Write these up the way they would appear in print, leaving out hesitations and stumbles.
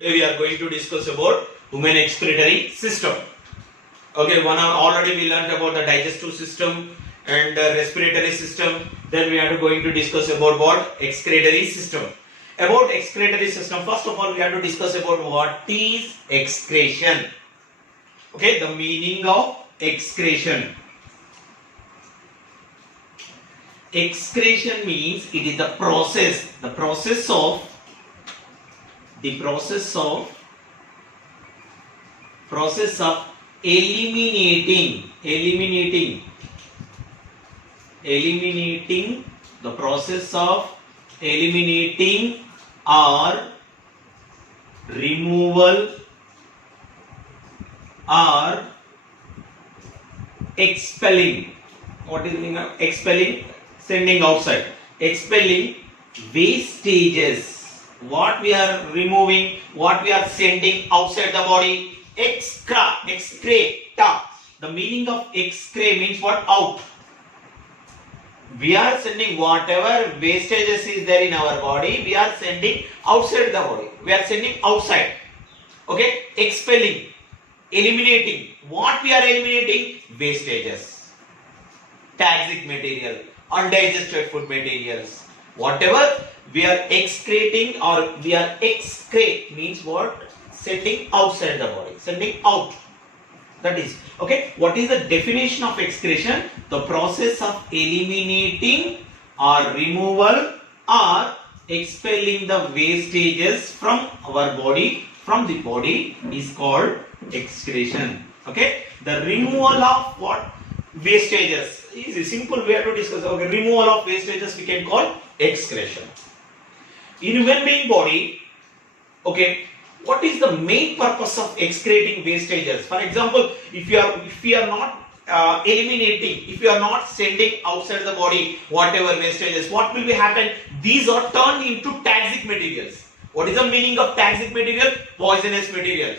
Today we are going to discuss about human excretory system. Okay, already we learned about the digestive system and respiratory system. Then we are going to discuss about what? Excretory system. About excretory system, first of all we have to discuss about what is excretion. Okay, the meaning of excretion. Excretion means it is the process of eliminating the process of eliminating or removal or expelling. What is the meaning of expelling? Sending outside. Expelling wastages. What we are removing, what we are sending outside the body. Excreta. The meaning of excrete means what? Out. We are sending whatever wastages is there in our body, we are sending outside the body. We are sending outside. Okay? Expelling. Eliminating. What we are eliminating? Wastages. Toxic material. Undigested food materials. Whatever we are excreting or we are excrete means what? Sending outside the body. Sending out. That is. Okay. What is the definition of excretion? The process of eliminating or removal or expelling the wastages from our body, from the body is called excretion. Okay. The removal of what? Wastages. Is a simple way to discuss. Okay. Removal of wastages we can call excretion. In human being body, okay, what is the main purpose of excreting wastages? For example, if you are not eliminating, if you are not sending outside the body whatever wastages, what will be happen? These are turned into toxic materials. What is the meaning of toxic material? Poisonous materials.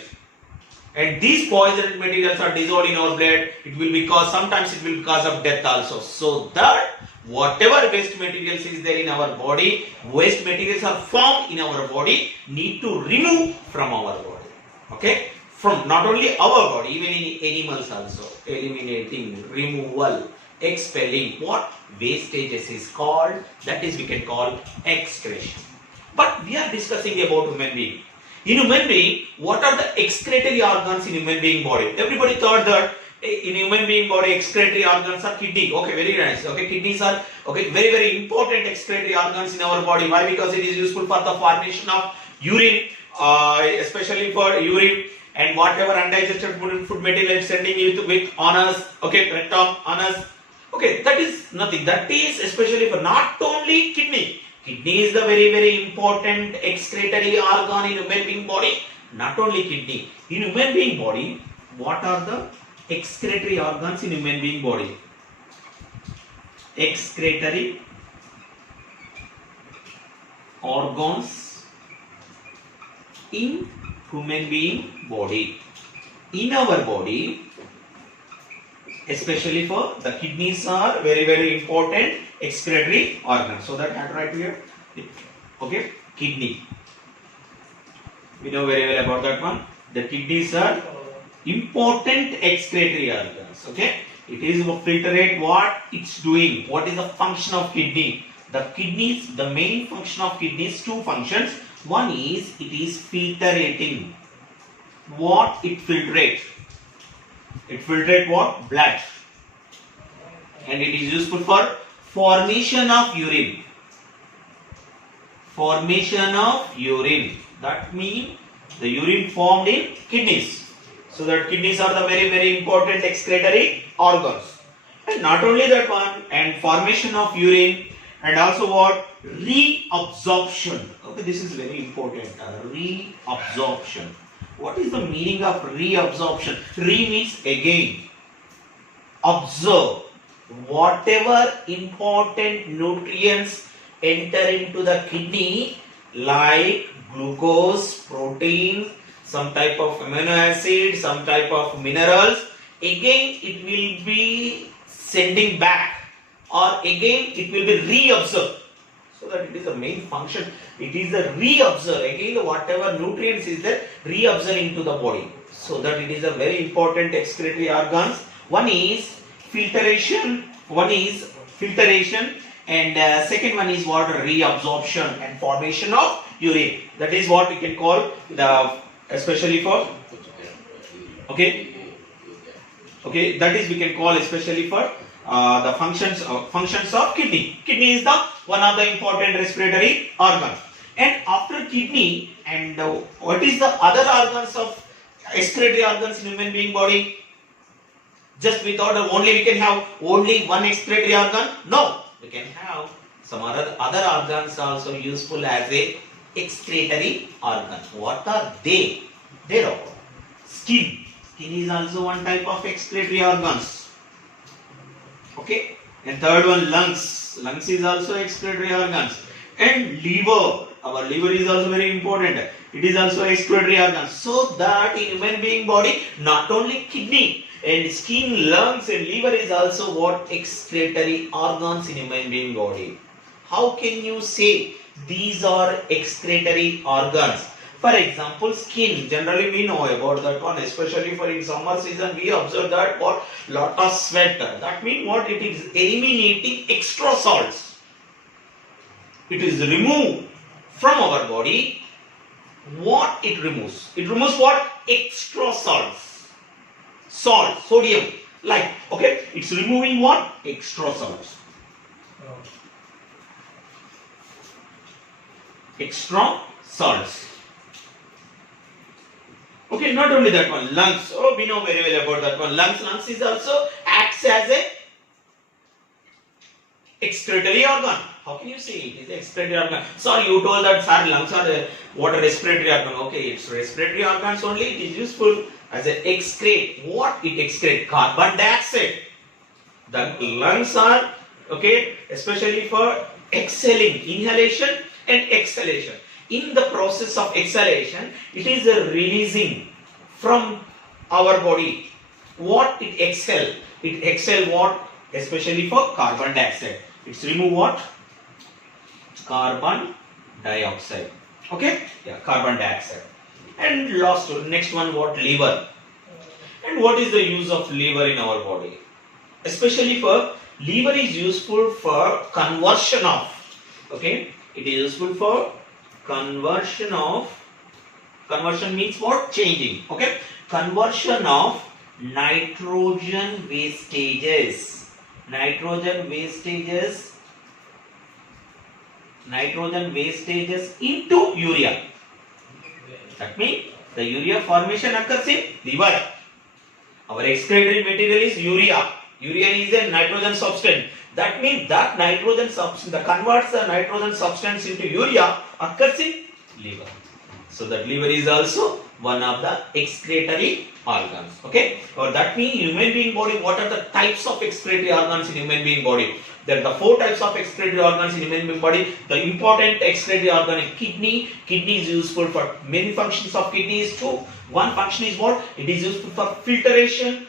And these poisonous materials are dissolved in our blood. It will be sometimes it will cause of death also. So that whatever waste materials is there in our body, waste materials are found in our body, need to remove from our body. Okay? From not only our body, even in animals also. Eliminating, removal, expelling. What? Wastages is called, that is we can call excretion. But we are discussing about human being. In human being, what are the excretory organs in human being body? Everybody thought that in human being body excretory organs are kidney. Okay, very nice. Okay, kidneys are very very important excretory organs in our body. Why? Because it is useful for the formation of urine, especially for urine and whatever undigested food material sending it with anus. Okay, rectum, anus. Okay, that is nothing. That is especially for not only kidney. Kidney is the very very important excretory organ in human being body. Not only kidney. In human being body, what are the excretory organs in human being body? Excretory organs in human being body. In our body, especially for the kidneys are very very important excretory organs. So that I have to write here. Okay, kidney. We know very well about that one. The kidneys are important excretory organs. Okay, it is filtrate what it's doing. What is the function of kidney? The kidneys, the main function of kidneys, two functions. One is it is filtrating. What it filtrates? It filtrates what? Blood. And it is useful for formation of urine. Formation of urine. That means the urine formed in kidneys. So that kidneys are the very very important excretory organs. And not only that one, and formation of urine and also what? Reabsorption. Okay, this is very important. Reabsorption. What is the meaning of reabsorption? Re means again. Observe. Whatever important nutrients enter into the kidney like glucose, protein, some type of amino acid, some type of minerals, again it will be sending back or again it will be reabsorbed. So that it is the main function. It is the reabsorb again whatever nutrients is there reabsorb into the body. So that it is a very important excretory organs. One is filtration. And second one is what reabsorption and formation of urine. That is what we can call the especially for okay that is we can call especially for the functions of kidney. Kidney is the one of the important respiratory organ. And after kidney, and what is the other organs of excretory organs in human being body? Just without only we can have only one excretory organ? No, we can have some other organs also useful as a excretory organ. What are they? They are skin. Skin is also one type of excretory organs. Okay. And third one, lungs. Lungs is also excretory organs. And liver. Our liver is also very important. It is also excretory organ. So that in human being body, not only kidney and skin, lungs and liver is also what excretory organs in human being body. How can you say these are excretory organs? For example, skin. Generally we know about that one, especially for in summer season we observe that what lot of sweat. That means what it is eliminating extra salts. It is removed from our body. What it removes? It removes what? Extra salts. Salt, sodium. Like, okay, it's removing what? Extra salts. Extra salts. Okay, not only that one, lungs. Oh, we know very well about that one. Lungs is also acts as a excretory organ. How can you say it is an excretory organ? Sorry, you told that sir, lungs are what a respiratory organ. Okay, it's respiratory organs only. It is useful as an excrete. What it excrete? Carbon dioxide. The lungs are okay, especially for exhaling, inhalation and exhalation. In the process of exhalation, it is releasing from our body. What it exhale? It exhale what? Especially for carbon dioxide. It's remove what? Carbon dioxide. Okay? Yeah, carbon dioxide. And next one what? Liver. And what is the use of liver in our body? Especially for liver is useful for conversion of. Okay? It is useful for conversion means what? Changing. Okay? Conversion of nitrogen wastages. Nitrogen wastages into urea. That means the urea formation occurs in liver. Our excretory material is urea. Urea is a nitrogen substance. That means that nitrogen substance, that converts the nitrogen substance into urea occurs in liver. So that liver is also one of the excretory organs. Okay? Or that means human being body, what are the types of excretory organs in human being body? There are the 4 types of excretory organs in human being body. The important excretory organ is kidney. Kidney is useful for many functions of kidney is 2. One function is what? It is useful for filtration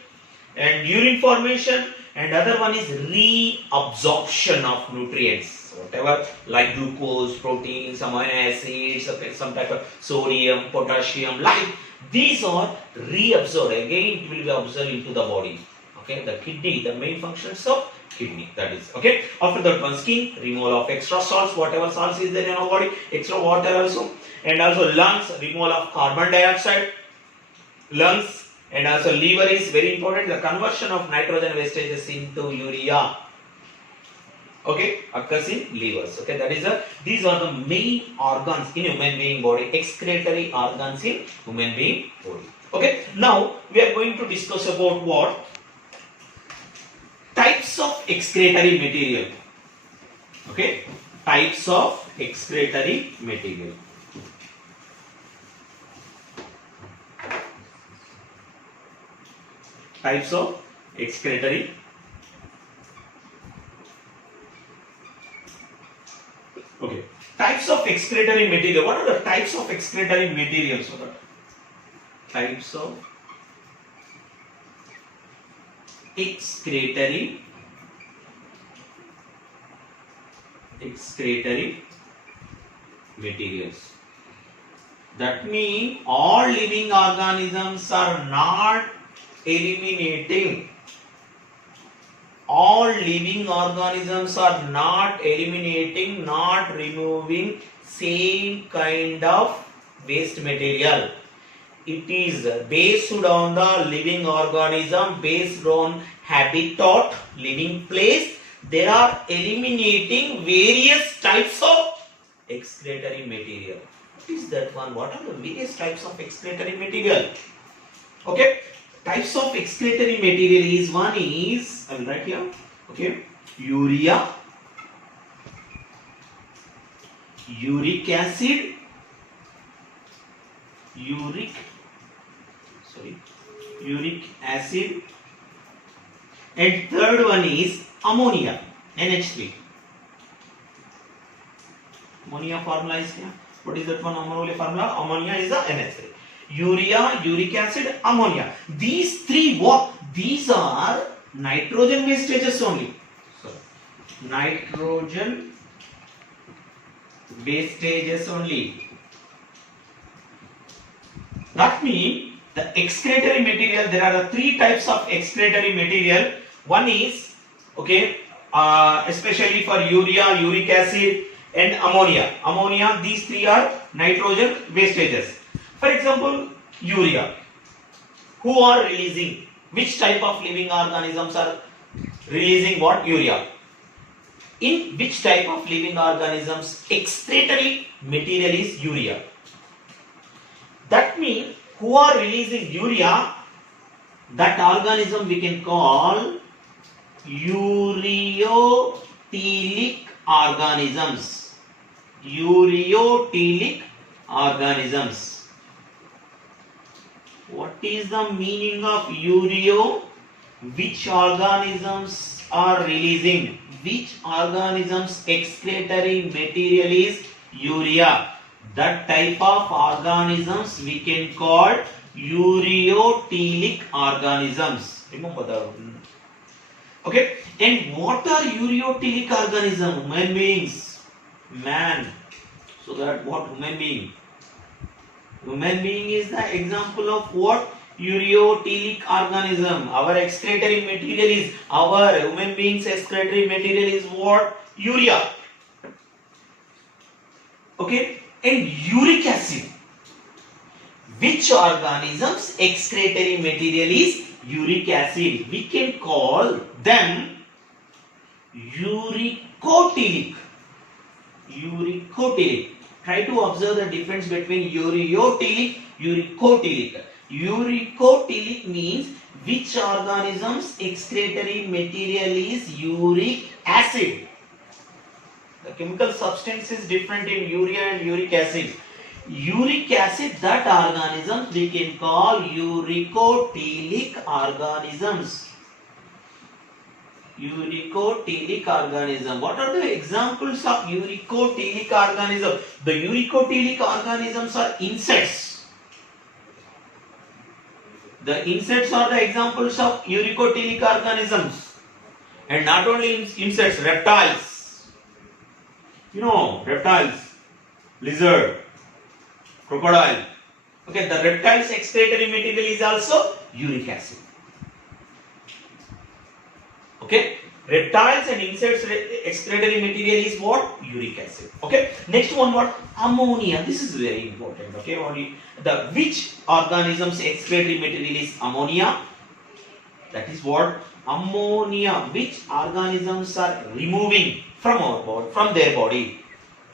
and urine formation. And other one is reabsorption of nutrients, whatever like glucose, proteins, amino acids, some type of sodium, potassium, like these are reabsorbed. Again, it will be absorbed into the body. Okay, the kidney, the main functions of kidney. That is okay. After that one, skin, removal of extra salts, whatever salts is there in our body, extra water also, and also lungs, removal of carbon dioxide, lungs. And also liver is very important, the conversion of nitrogen wastages into urea. Okay, occurs in livers. Okay, that is these are the main organs in human being body, excretory organs in human being body. Okay, now we are going to discuss about what? Types of excretory material. Okay, types of excretory material. Types of excretory. Okay. Types of excretory material. What are the types of excretory materials? Types of excretory excretory materials. That means all living organisms are not eliminating. All living organisms are not eliminating, not removing same kind of waste material. It is based on the living organism, based on habitat, living place. They are eliminating various types of excretory material. What is that one? What are the various types of excretory material? Okay, types of excretory material is one is, I will write here. Okay, urea, uric acid, uric acid, and third one is ammonia, NH3. Ammonia formula is here. What is that one ammonia formula? Ammonia is the NH3. Urea, uric acid, ammonia. These three what? These are nitrogen wastages only. So, nitrogen wastages only. That means the excretory material, there are the three types of excretory material. One is, okay, especially for urea, uric acid and ammonia. Ammonia, these three are nitrogen wastages. For example, urea. Who are releasing? Which type of living organisms are releasing what? Urea. In which type of living organisms excretory material is urea? That means who are releasing urea, that organism we can call ureotelic organisms. Ureotelic organisms. What is the meaning of ureo? Which organisms are releasing? Which organisms excretory material is urea? That type of organisms we can call ureotelic organisms. Remember that. Okay. And what are ureotelic organisms? Human beings. Man. So that what human being? Human being is the example of what? Ureotelic organism. Our excretory material is, our human beings excretory material is what? Urea. Okay. And uric acid. Which organisms excretory material is uric acid? We can call them uricotelic. Uricotelic. Try to observe the difference between ureotelic, uricotelic. Uricotelic means which organisms excretory material is uric acid. The chemical substance is different in urea and uric acid. Uric acid, that organisms we can call uricotelic organisms. Uricotelic organism. What are the examples of uricotelic organism? The uricotelic organisms are insects. The insects are the examples of uricotelic organisms. And not only insects, reptiles. You know, reptiles, lizard, crocodile. Okay, the reptiles excretory material is also uric acid. Okay, reptiles and insects excretory material is what? Uric acid. Okay, next one what? Ammonia. This is very important. Okay, the which organisms excretory material is ammonia? That is what? Ammonia. Which organisms are removing from our body, from their body?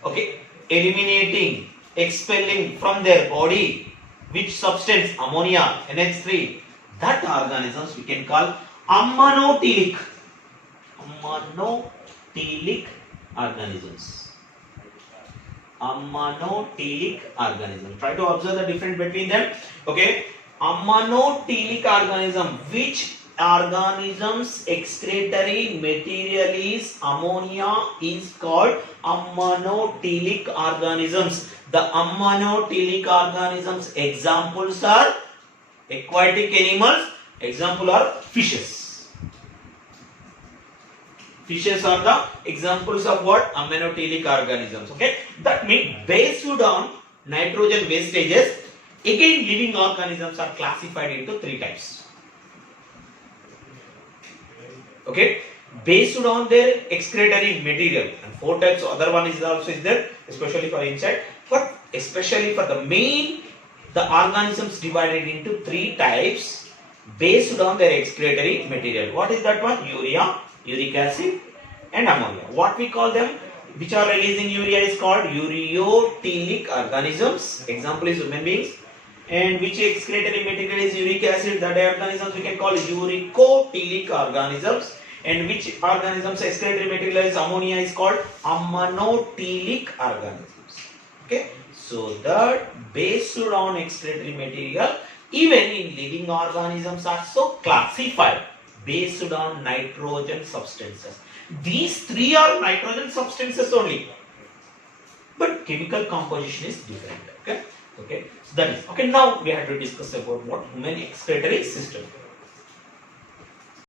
Okay, eliminating, expelling from their body. Which substance? Ammonia, NH3. That organisms we can call ammonotelic. Ammonotelic organisms. Ammonotelic organisms. Try to observe the difference between them. Okay. Ammonotelic organism. Which organisms excretory material is ammonia is called ammonotelic organisms. The ammonotelic organisms examples are aquatic animals. Example are fishes. Fishes are the examples of what? Ammonotelic organisms. Okay, that means based on nitrogen wastages, again living organisms are classified into three types. Okay, based on their excretory material, and four types. Other one is also is there, especially for insect, but especially for the main, the organisms divided into three types based on their excretory material. What is that one? Urea, uric acid, and ammonia. What we call them, which are releasing urea, is called ureotelic organisms. Example is human beings. And which excretory material is uric acid? That organisms we can call uricotelic organisms. And which organisms excretory material is ammonia is called ammonotelic organisms. Okay, so that based on excretory material, even in living organisms are so classified based on nitrogen substances. These three are nitrogen substances only, but chemical composition is different. Okay, so that is okay. Now we have to discuss about what human excretory system.